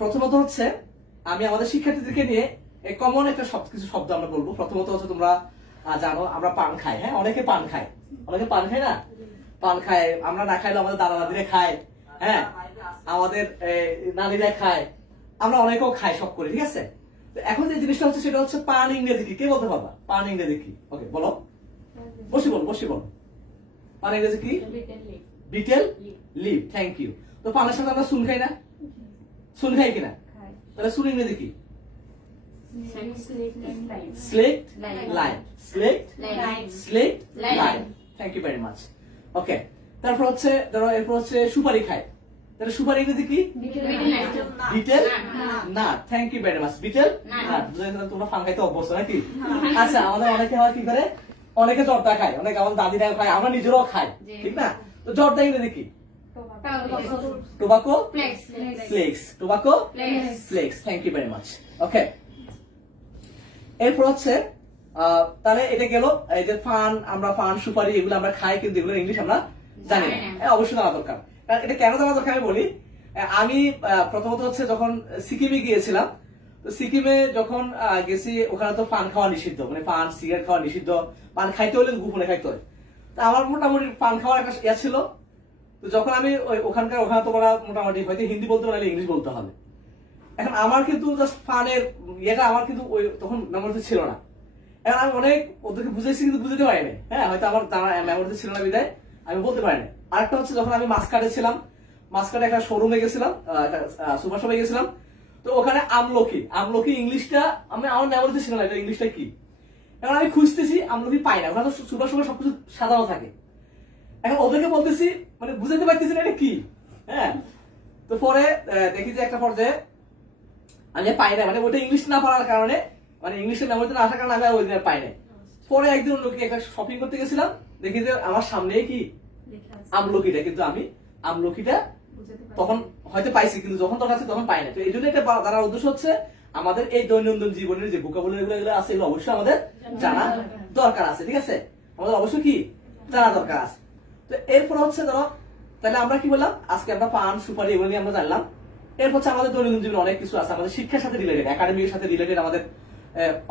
প্রথমত হচ্ছে আমি আমাদের শিক্ষার্থীদেরকে নিয়ে কমন একটা সব কিছু শব্দ আমরা বলব। প্রথমত হচ্ছে তোমরা জানো আমরা পান খাই হ্যাঁ? অনেকে পান খায়। অনেকে পান খায় না? পান খায় আমরা না খাইলে আমাদের দাদা দাদিরা খায় হ্যাঁ? আমাদের নানিরা খায় আমরা অনেকেও খাই সব করে ঠিক আছে? তো এখন যে জিনিসটা হচ্ছে সেটা হচ্ছে পান ইংরেজি কি? কে বলতে পারবা? পান ইংরেজি কি? ওকে বলো। বসি বল বসি বল। পান ইংরেজি কি? বিটেল লিভ থ্যাংক ইউ তো পানের সাথে আমরা সুন খাই না? সুন খাই কিনা? তাহলে সুন ইংরেজি কি slate line slate slate Line. Line thank you very much okay তারপর হচ্ছে ধরো এরপর হচ্ছে সুপারি খায়। তাহলে সুপারি ইংরেজি কি বিটেল না। Thank you very much betel. না। তোমরা ফান খাইতে অভ্যস্ত নাকি? আচ্ছা আমাদের অনেকে আবার কি করে? অনেকে জর্দা খায়। অনেকে আমার দাদিরা খায় আমরা নিজেরাও খাই। ঠিক না? তো জর্দা ইংরেজি কি tobacco flakes tobacco flakes thank you very much okay এরপর হচ্ছে তাহলে এটা গেল এই যে ফান আমরা ফান সুপারি এগুলো আমরা খাই কিন্তু এগুলো ইংলিশ আমরা জানি না। হ্যাঁ, অবশ্যই জানা দরকার। কারণ এটা কেন জানা দরকার আমি বলি আমি প্রথমত হচ্ছে যখন সিকিমে গিয়েছিলাম তো সিকিমে যখন আহ, গেছি ওখানে তো পান খাওয়া নিষিদ্ধ। মানে পান সিগারেট খাওয়া নিষিদ্ধ। পান খাইতে হলে গোপনে খাইতে হয়। তা আমার মোটামুটি পান খাওয়ার একটা ইয়া ছিল তো যখন আমি ওখানকার ওখানে তোমরা মোটামুটি হয়তো হিন্দি বলতে পারলে ইংলিশ বলতে হবে। এখন আমার কিন্তু জাস্ট ফানের ইয়েটা আমার কিন্তু ওই তখন মেমোরিতে ছিল না। এখন আমি অনেক ওদেরকে বুঝেছি কিন্তু বুঝতে পারিনি হ্যাঁ হয়তো আমার জানা মেমোরিতে ছিল না বিদায়, আমি বলতে পারিনি আরেকটা হচ্ছে যখন আমি মাসকাটে ছিলাম মাসকাটে একটা শোরুমে গেছিলাম সুপার শপে গেছিলাম, তো ওখানে আমলকি আমলকি ইংলিশটা আমি, আমার মেমোরিতে ছিল না, এটা ইংলিশটা কি? এখন আমি খুঁজতেছি, আমলকি পাই না। ওখানে তো সুপার শপে সবকিছু সাজানো থাকে। এখন ওদেরকে বলতেছি মানে বুঝাতে পারতেছি না এটা কি। হ্যাঁ? তো পরে দেখি যে একটা পর্যায়ে আমি পাই না মানে ওটা ইংলিশ না পারার কারণে মানে ইংলিশের মেমোরিতে না আসার কারণে আমি ওই দিন পাই না পরে একদিন লোকে একটা শপিং করতে গেছিলাম দেখি যে আমার সামনেই কি? আমলকিটা কিন্তু আমি আমলকিটা তখন হয়তো পাইছি কিন্তু যখন তোর কাছে তখন পাই না তো এই জন্য এটা বা- জানার উদ্দেশ্য হচ্ছে আমাদের এই দৈনন্দিন জীবনের যে ভোকাবুলারি গুলো আছে এগুলো অবশ্যই আমাদের জানা দরকার আছে ঠিক আছে? আমাদের অবশ্যই কি? জানা দরকার আছে। তো এরপর হচ্ছে ধরো তাহলে আমরা কি বললাম? আজকে আমরা পান সুপারি এগুলো নিয়ে আমরা জানলাম। এরপর হচ্ছে আমাদের দৈনন্দিন জীবনে অনেক কিছু আছে। আমাদের শিক্ষার সাথে রিলেটেড একাডেমির সাথে রিলেটেড আমাদের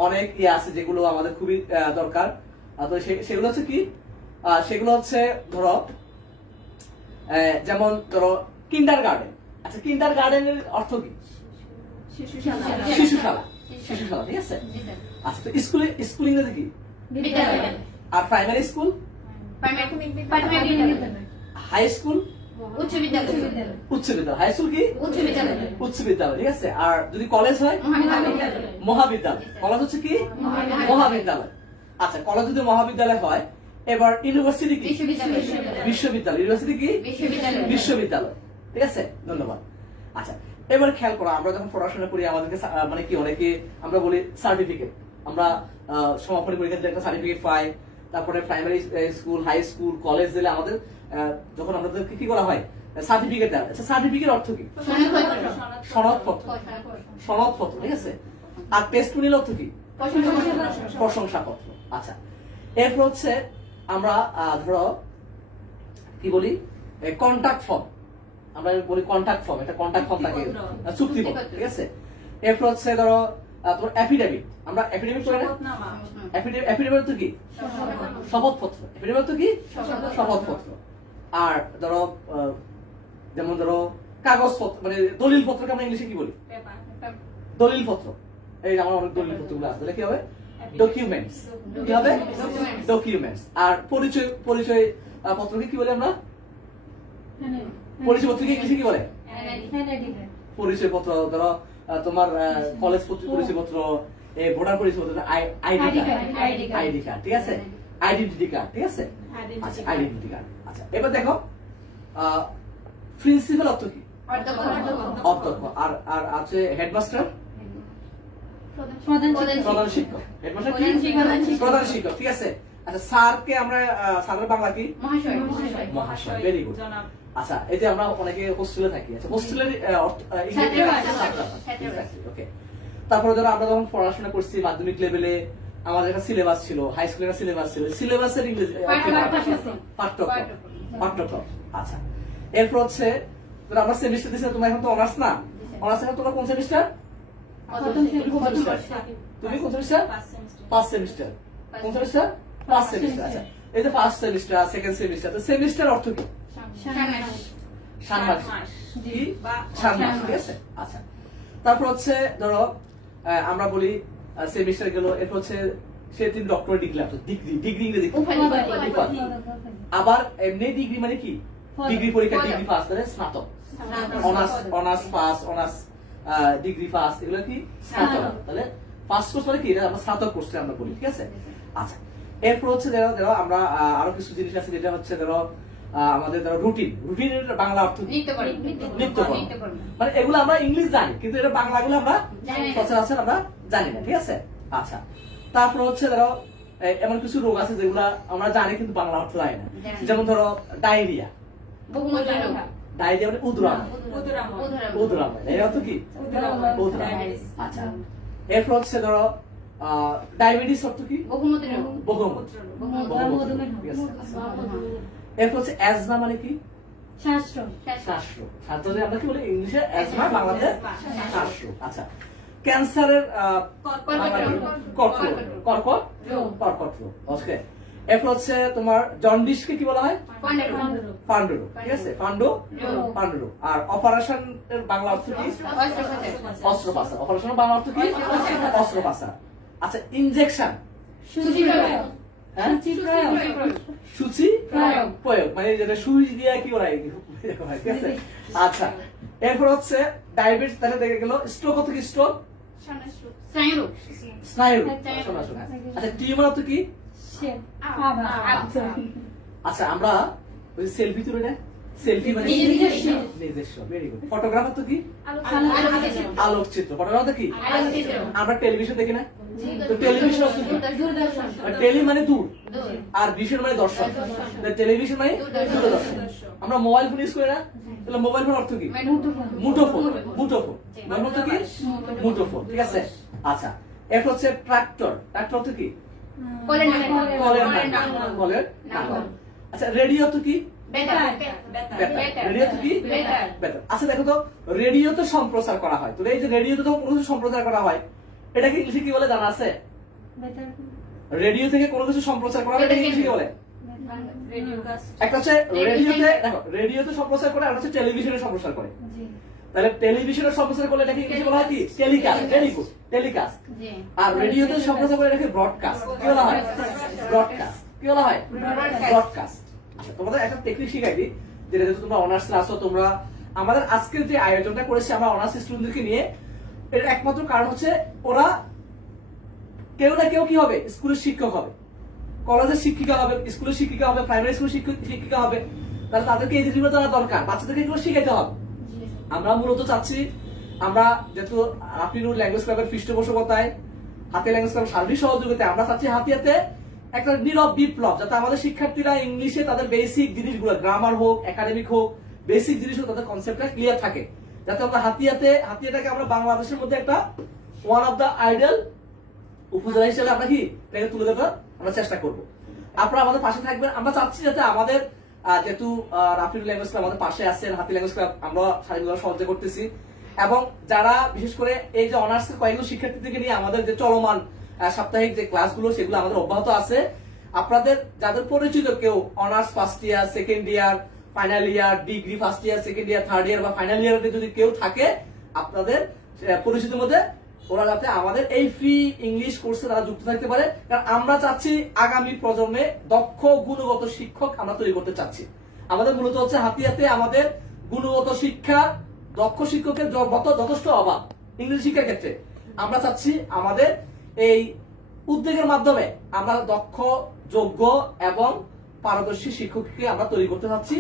অনেক ইয়ে আছে যেগুলো আমাদের খুবই দরকার। তো সেগুলো হচ্ছে কি? সেগুলো হচ্ছে ধরো যেমন ধরো কিন্ডার গার্ডেন আচ্ছা কিন্ডার গার্ডেনের অর্থ কি? শিশুশালা। শিশুশালা। ঠিক আছে? আচ্ছা তো স্কুলে স্কুল ইংরেজি কি? আর প্রাইমারি স্কুল হাই স্কুল? উচ্চ বিদ্যালয়। হাই স্কুল কি? উচ্চ বিদ্যালয়। ঠিক আছে? আর যদি কলেজ হয়? মহাবিদ্যালয়। কলেজ হচ্ছে কি? মহাবিদ্যালয়। মহাবিদ্যালয়। আচ্ছা কলেজ যদি মহাবিদ্যালয় হয় এবার ইউনিভার্সিটি কি? বিশ্ববিদ্যালয়। ইউনিভার্সিটি কি? বিশ্ববিদ্যালয়। ঠিক আছে? ধন্যবাদ। আচ্ছা এবার খেয়াল করো আমরা যখন পড়াশোনা করি আমাদেরকে মানে কি অনেকে আমরা বলি সার্টিফিকেট আমরা সমাপনী পরীক্ষা একটা সার্টিফিকেট পাই তারপরে primary school high school college দিলে আমাদের যখন আমাদেরকে কি করা হয়? সার্টিফিকেট দেওয়া আচ্ছা সার্টিফিকেট অর্থ কি? সনদপত্র সনদপত্র ঠিক আছে? আর টেস্ট নিলে অর্থ কি? প্রশংসাপত্র। আচ্ছা এরপর হচ্ছে আমরা ধরো কি বলি? কন্টাক্ট ফর্ম আমরা বলি কন্টাক্ট ফর্ম এটা কন্টাক্ট ফর্ম থাকে। চুক্তিপত্র ঠিক আছে? এরপর হচ্ছে ধরো তোমার অ্যাফিডেভিট আমরা অ্যাফিডেভিট করে অ্যাফিডেভিট তো কি? শপথপত্র। অ্যাফিডেভিট তো কি? শপথপত্র। আর ধরো যেমন ধরো কাগজপত্র মানে দলিল পত্রকে আমরা ইংলিশে কি বলি? দলিল পত্র এই যে আমার অনেক দলিল পত্রগুলো আছে তাহলে কি হবে? ডকুমেন্টস কি হবে? ডকুমেন্টস আর পরিচয় পরিচয় পত্রকে কি বলি আমরা? পরিচয় পত্রকে ইংলিশে কি বলে? পরিচয় পত্র ধরো তোমার কলেজ পরিচয় পত্র ভোটার পরিচয় পত্র আইডি কার্ড. আইডি কার্ড ঠিক আছে? আইডেন্টিটি কার্ড ঠিক আছে? আচ্ছা আইডেন্টিটি কার্ড আচ্ছা এবার দেখো প্রিন্সিপাল অর্থ কি? অধ্যক্ষ আর আর আছে হেডমাস্টার প্রধান শিক্ষক। হেডমাস্টার প্রধান শিক্ষক। ঠিক আছে? আচ্ছা স্যারকে আমরা স্যারের বাংলা কি? মহাশয়। মহাশয়। ভেরি গুড আচ্ছা এই যে আমরা অনেকে হোস্টেলে থাকি আচ্ছা হোস্টেলের। ওকে তারপরে ধরো আমরা যখন পড়াশোনা করছি মাধ্যমিক লেভেলে আমাদের একটা সিলেবাস ছিল হাই স্কুলের একটা সিলেবাস ছিল সিলেবাসের ইংরেজি পাঠ্যক্রম। পাঠ্যক্রম আচ্ছা। এরপর হচ্ছে ধরো আমরা সেমিস্টার দিচ্ছি তোমার এখন তো অনার্স না? অনার্স সেকেন্ড তোমরা কোন সেমিস্টার তুমি কোন সেমিস্টার তুমি কোন সেমিস্টার ফার্স্ট সেমিস্টার কোন সেমিস্টার ফার্স্ট সেমিস্টার আচ্ছা। এই যে ফার্স্ট সেমিস্টার সেকেন্ড সেমিস্টার তো সেমিস্টার অর্থ কি? আচ্ছা। তারপর হচ্ছে ধরো আমরা বলি সেমিস্টার গেল এরপর হচ্ছে সে তিন ডক্টর ডিগ্রি আছে। ডিগ্রি ডিগ্রি ইংরেজি। আবার এমনি ডিগ্রি মানে কি? ডিগ্রি পরীক্ষা ডিগ্রি পাস করে স্নাতক। Honours honours pass honours degree pass এগুলো কি? স্নাতক। তাহলে পাস কোর্স মানে কি? এটা আমরা স্নাতক কোর্সে আমরা বলি ঠিক আছে? আচ্ছা। এরপর হচ্ছে ধরো ধরো আমরা আরও কিছু জিনিস আছে যেটা হচ্ছে ধরো আমাদের ধরো রুটিন রুটিন বাংলা অর্থ নিত্যকরণ মানে এগুলো আমরা ইংলিশ জানি কিন্তু এটা বাংলাগুলো আমরা সচরাচর আমরা জানি না ঠিক আছে? আচ্ছা তারপর হচ্ছে ধরো এমন কিছু রোগ আছে যেগুলো আমরা জানি কিন্তু বাংলা অর্থ জানি না। যেমন ধরো ডায়রিয়া। ডায়রিয়া মানে উদরাম। উদরাম। এর অর্থ কি? উদরাম। আচ্ছা এরপর হচ্ছে ধরো ডায়াবেটিস অর্থ কি? রোগ। বহুমূত্র বহুমূত্র। এরপর হচ্ছে অ্যাজমা মানে কি? শাস্ত্র শ্বাসরোগ। শ্বাসরোগ আমরা কি বলি ইংলিশে অ্যাজমা বাংলাতে শ্বাসরোগ। শ্বাসরোগ। আচ্ছা ক্যান্সারের কি? কর্কট কর্কট কর্কট রোগ। ওকে এরপর হচ্ছে তোমার জন্ডিসকে কি বলা হয়? পান্ডু ঠিক আছে? পান্ডু রোগ। পান্ডু আর অপারেশন এর বাংলা অর্থ কি? অস্ত্রোপচার। অপারেশন বাংলা অর্থ কি। অস্ত্রোপচার। আচ্ছা ইনজেকশন সুচি প্রয়োগ হ্যাঁ সূচি? প্রয়োগ সূচি প্রয়োগ। প্রয়োগ মানে যেটা সুই দিয়ে কি ওরা ঠিক আছে? আচ্ছা এরপর হচ্ছে ডায়াবেটিস তাহলে দেখে গেল স্ট্রোক কত কি স্ট্রোক স্নায়ু। স্নায়ু স্নায়ু। শোনা শোনা। আচ্ছা টিউমার কি? আচ্ছা। আচ্ছা আমরা ওই সেলফি তুলে না সেলফি মানে নিজস্ব। নিজস্ব। ভেরি গুড ফটোগ্রাফার তো কি? আলোকচিত্র। ফটোগ্রাফার তো কি? আমরা টেলিভিশন দেখি না? তো টেলিভিশন টেলি মানে দূর। আর ভিশন মানে দর্শন। দর্শন। টেলিভিশন মানে দূরদর্শন। আমরা মোবাইল ফোন ইউজ করি না? তাহলে মোবাইল ফোন অর্থ কি? মুঠোফোন। মুঠোফোন। মোবাইল ফোন তো কি? মুঠোফোন। ঠিক আছে? আচ্ছা এরপর হচ্ছে ট্রাক্টর ট্রাক্টর অর্থ কি? কলের। নাঙ্গল আচ্ছা রেডিও তো কি? আচ্ছা দেখো তো রেডিও তো সম্প্রচার করা হয়। তো এই যে রেডিওতে তো কোনো কিছু সম্প্রচার করা হয় এটাকে ইংলিশে কি বলে জানা আছে? রেডিও থেকে কোনো কিছু সম্প্রচার করা হয় এটাকে ইংলিশে কি বলে? একটা হচ্ছে রেডিওতে দেখো রেডিওতে সম্প্রচার করে আর হচ্ছে টেলিভিশনে সম্প্রচার করে। জি। তাহলে টেলিভিশনে সম্প্রচার করলে এটাকে ইংলিশে বলা হয় কি? টেলিকাস্ট ভেরি গুড টেলিকাস্ট আর রেডিওতে সম্প্রচার করে এটাকে ব্রডকাস্ট কি বলা হয়? ব্রডকাস্ট কি বলা হয়? ব্রডকাস্ট আচ্ছা তোমাদের একটা টেকনিক শিখাই দিই, যেটা যেহেতু তোমরা আসো তোমরা আমাদের আজকের যে আয়োজনটা করেছি আমরা অনার্স স্টুডেন্টদেরকে নিয়ে, এর একমাত্র কারণ হচ্ছে ওরা কেউ না কেউ কি হবে? স্কুলের শিক্ষক হবে। কলেজের শিক্ষিকা হবে স্কুলের শিক্ষিকা হবে প্রাইমারি স্কুলের শিক্ষক- হবে। তাহলে তাদেরকে এই জিনিসগুলো জানা দরকার। বাচ্চাদেরকে এগুলো শিখাইতে হবে। আমরা মূলত চাচ্ছি, আমরা যেহেতু আপিনুর ল্যাঙ্গুয়েজ ক্লাবের পৃষ্ঠপোষকতায় হাতে ল্যাঙ্গুয়েজ ক্লাব সার্বিক সহযোগিতায়, আমরা চাচ্ছি হাতিয়াতে একটা নীরব বিপ্লব, যাতে আমাদের শিক্ষার্থীরা ইংলিশে তাদের বেসিক জিনিসগুলো গ্রামার হোক একাডেমিক হোক বেসিক জিনিস হোক, তাদের কনসেপ্টটা ক্লিয়ার থাকে। যাতে আমরা হাতিয়াতে, হাতিয়াটাকে আমরা বাংলাদেশের মধ্যে একটা ওয়ান অফ দ্য আইডল উপজেলা হিসেবে আমরা কি, এটাকে তুলে ধরার আমরা চেষ্টা করব। আপনারা আমাদের পাশে থাকবেন। আমরা চাচ্ছি যাতে আমাদের যেহেতু রাফিল ল্যাঙ্গুয়েজ ক্লাব আমাদের পাশে আছেন হাতি ল্যাঙ্গুয়েজ ক্লাব আমরা শারীরিকভাবে সহযোগিতা করতেছি। এবং যারা, বিশেষ করে এই যে অনার্সের কয়েকজন শিক্ষার্থীদেরকে নিয়ে আমাদের যে চলমান সাপ্তাহিক যে ক্লাসগুলো সেগুলো আমাদের অব্যাহত আছে। আপনাদের যাদের পরিচিত কেউ honours first year second year final year degree first year second year third year বা ফাইনাল ইয়ারে যদি কেউ থাকে আপনাদের আহ, পরিচিতের মধ্যে ওরা যাতে আমাদের এই ফ্রি ইংলিশ কোর্সে তারা যুক্ত থাকতে পারে। কারণ আমরা চাচ্ছি আগামী প্রজন্মে দক্ষ গুণগত শিক্ষক আমরা তৈরি করতে চাচ্ছি। আমাদের মূলত হচ্ছে হাতিয়াতে আমাদের গুণগত শিক্ষা দক্ষ শিক্ষকের যথেষ্ট অভাব ইংরেজি শিক্ষার ক্ষেত্রে আমরা চাচ্ছি আমাদের এই উদ্যোগের মাধ্যমে আমরা দক্ষ, যোগ্য এবং পারদর্শী শিক্ষককে আমরা তৈরি করতে চাচ্ছি।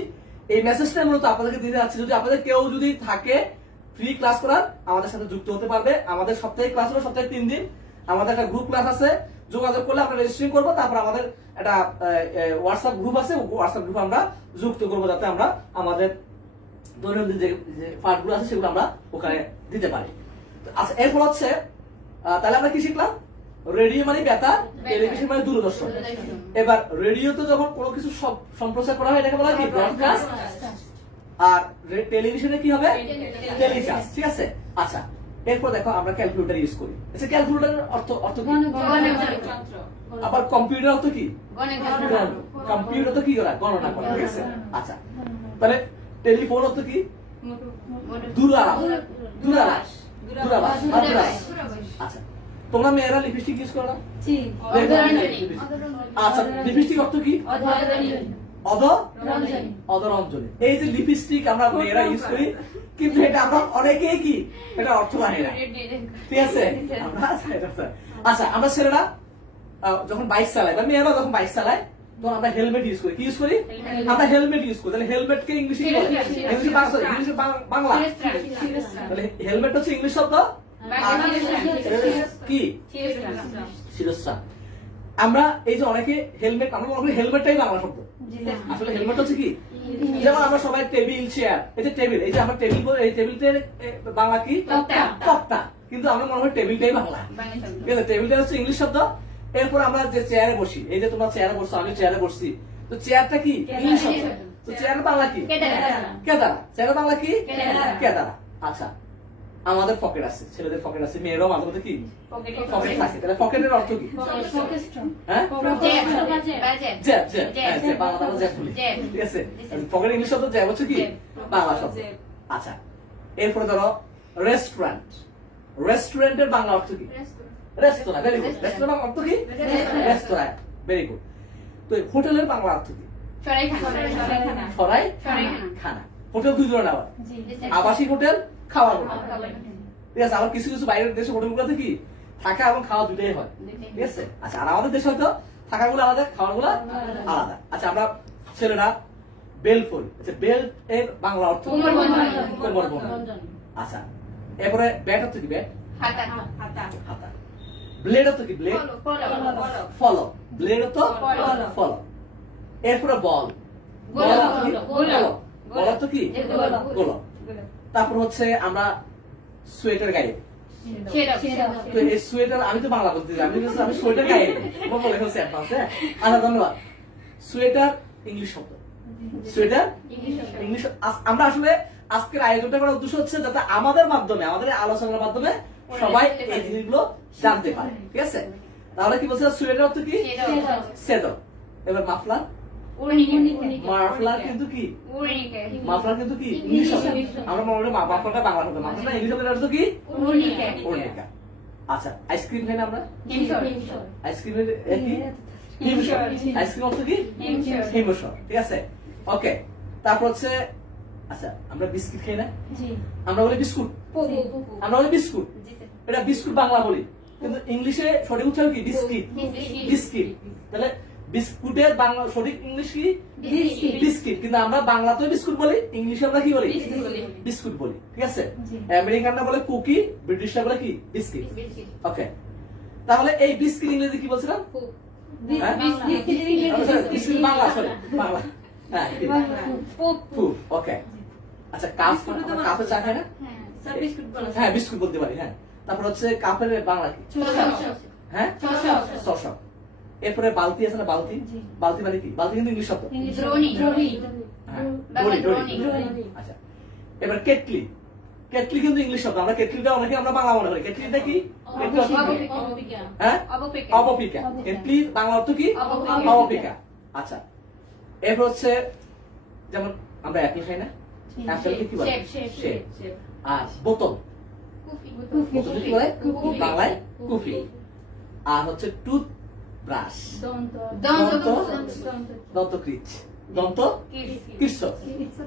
এই মেসেজটা মূলত আপনাদেরকে দিতে যাচ্ছি যদি আপনাদের কেউ যদি থাকে ফ্রি ক্লাস করার, আমাদের সাথে যুক্ত হতে পারবে। আমাদের সপ্তাহে ক্লাস হলো সপ্তাহে তিন দিন। আমাদের একটা গ্রুপ ক্লাস আছে। যোগাযোগ করলে আমরা রেজিস্ট্রিং করব। তারপর আমাদের একটা হোয়াটসঅ্যাপ গ্রুপ আছে। হোয়াটসঅ্যাপ গ্রুপ আমরা যুক্ত করব যাতে আমরা আমাদের দৈনন্দিন যে পাঠগুলো আছে, সেগুলো আমরা ওখানে দিতে পারি। আচ্ছা এরপর হচ্ছে তাহলে আমরা কি শিখলাম? রেডিও মানে বেতার টেলিভিশন মানে দূরদর্শন। এবার রেডিওতে যখন কোনো কিছু সব- সম্প্রচার করা হয় এটাকে বলা হয় ব্রডকাস্ট আর টেলিভিশনে কি হবে? টেলিকাস্ট ঠিক আছে? আচ্ছা এরপর দেখো আমরা ক্যালকুলেটর ইউজ করি। আচ্ছা ক্যালকুলেটরের অর্থ অর্থ কি? আবার কম্পিউটার অর্থ কি? কম্পিউটার তো কি করা? গণনা করা ঠিক আছে? আচ্ছা তাহলে টেলিফোন অর্থ কি? দূরাভাষ দূরাভাষ দূরাভাষ বা দূরাভাষ আচ্ছা তোমরা মেয়েরা লিপস্টিক ইউজ করো জি আচ্ছা লিপস্টিক অর্থ কি? অধ? এই যে লিপস্টিক আমরা মেয়েরা ইউজ করি কিন্তু এটা আমরা অনেকেই কি? এটা অর্থ জানি না। ঠিক আছে? আচ্ছা আমরা ছেলেরা যখন বাইক চালাই বা মেয়েরা যখন বাইক চালায় তখন আমরা হেলমেট ইউজ করি। কি ইউজ করি? আমরা হেলমেট ইউজ করি। তাহলে হেলমেট কে ইংলিশে ইংলিশে বাংলা? তাহলে হেলমেট হচ্ছে ইংলিশ শব্দ। কি? আমরা এই যে অনেকে হেলমেট আমরা মনে করি হেলমেটটাই বাংলা শব্দ। আসলে হেলমেট হচ্ছে কি? যেমন আমরা সবাই টেবিল চেয়ার এই যে টেবিল এই যে আমরা টেবিল এই টেবিলটার বাংলা কি? তক্তা। কিন্তু আমরা মনে হয় টেবিলটাই বাংলা। ঠিক আছে টেবিলটা হচ্ছে ইংলিশ শব্দ। এরপর আমরা যে চেয়ারে বসি এই যে তোমরা চেয়ারে বসছো আমি চেয়ারে বসছি। তো চেয়ারটা কি? ইংলিশ শব্দ। তো চেয়ারের বাংলা কি? কেদারা। চেয়ারের বাংলা কি? কেদারা। কেদারা। আচ্ছা। আমাদের পকেট আছে ছেলেদের পকেট আছে মেয়েরাও মাঝে মধ্যে কি পকেট থাকে তাহলে পকেটের অর্থ কি? হ্যাঁ। ঠিক আছে? পকেট ইংলিশ শব্দ জ্যাব হচ্ছে কি? বাংলা শব্দ। আচ্ছা এরপরে ধরো রেস্টুরেন্ট রেস্টুরেন্টের বাংলা অর্থ কি? রেস্তোরাঁ ভেরি গুড রেস্তোরাঁ অর্থ কি? রেস্তোরাঁ। ভেরি গুড তো হোটেলের বাংলা অর্থ কি? সরাইখানা সরাই খানা হোটেল দুই ধরনের আবার আবাসিক হোটেল খাওয়ার ঠিক আছে আবার কিছু কিছু বাইরের দেশে হোটেলগুলোতে কি থাকা এবং খাওয়া দুটোই হয়। ঠিক আছে? আচ্ছা আর আমাদের দেশে হয়তো থাকাগুলো আলাদা খাওয়াগুলো আলাদা। আচ্ছা আমরা ছেলেরা বেল পরি। আচ্ছা বেল এর বাংলা অর্থ? কোমর। আচ্ছা এরপরে ব্যাট অর্থ কি ব্যাট? হাতা। হাতা। ব্লেড অর্থ কি ব্লেড? ফলো ব্লেড অর্থ ফলো। ফলো। এরপরে বল। বল। বল কি। গোলক তারপর হচ্ছে আমরা সোয়েটার গায়ে তো এই সোয়েটার আমি তো বাংলা বলতে আমি আমি সোয়েটার গায়ে বলে? আচ্ছা ধন্যবাদ। সোয়েটার ইংলিশ শব্দ। সোয়েটার ইংলিশ আমরা আসলে আজকের আয়োজনটা করার উদ্দেশ্য হচ্ছে যাতে আমাদের মাধ্যমে আমাদের আলোচনার মাধ্যমে সবাই এই জিনিসগুলো জানতে পারে। ঠিক আছে? তাহলে কি বলছে সোয়েটার অর্থ কি? সেদর এবার মাফলার। মাফলার কিন্তু কি? মাফলার কিন্তু কি? ইংলিশ আমরা মনে করি মাফলারটা বাংলা শব্দ। মাফলারটা ইংলিশ শব্দের অর্থ কি? অর্ণিকা আচ্ছা আইসক্রিম খাই না আমরা? আইসক্রিমের কি? হিমসর আইসক্রিম অর্থ কি? হিমসর। হিমসর ঠিক আছে? ওকে তারপর হচ্ছে আচ্ছা আমরা বিস্কিট খাই না? আমরা বলি বিস্কুট। আমরা বলি বিস্কুট। এটা বিস্কুট বাংলা বলি। কিন্তু ইংলিশে সঠিক উচ্চারণ কি? বিস্কিট। বিস্কিট। তাহলে বিস্কুটের বাংলা সঠিক ইংলিশ কি? বিস্কিট। কিন্তু আমরা বাংলাতেও বিস্কুট বলি ইংলিশে আমরা কি বলি? বিস্কুট বলি। ঠিক আছে। আমেরিকানরা বলে কুকি ব্রিটিশরা বলে কি? বিস্কিট। ওকে। তাহলে এই বিস্কিট ইংরেজি কি বলছিলাম? হ্যাঁ? বাংলা সরি বাংলা হ্যাঁ ওকে। আচ্ছা কাপ কাপে চা খাই না? হ্যাঁ বিস্কুট বলতে পারি হ্যাঁ। তারপর হচ্ছে কাপের বাংলা কি? হ্যাঁ? এরপরে বালতি আছে না বালতি? বালতি মানে কি? বালতি কিন্তু ইংলিশ শব্দ। হ্যাঁ। আচ্ছা। এবার কেটলি। কেটলি কিন্তু ইংলিশ শব্দ। আমরা কেটলিটা অনেকে আমরা বাংলা মনে করি। কেটলিটা কি? কেটলি অর্থ কি? হ্যাঁ? অবপিকা। কেটলি বাংলা অর্থ কি? অবপিকা। অবপিকা। আচ্ছা। এরপর হচ্ছে যেমন আমরা অ্যাপেল খাই না। অ্যাপেলকে কি বলে। আর বোতল। কি বলে। বাংলায় কুফি। আর হচ্ছে টুথ ব্রাশ। দন্ত। দন্ত? কৃষ্ণ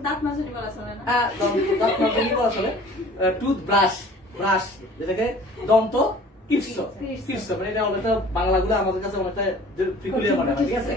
দাঁত মাজনি বলা চলে না? দাঁত মাজনি বলা চলে। Tooth brush. ব্রাশ। যেটাকে দন্ত কৃষ্ণ কৃষ্ণ। মানে এটা অনেকটা বাংলাগুলো আমাদের কাছে অনেকটা ফিকুলিয়া মনে হয় ঠিক আছে?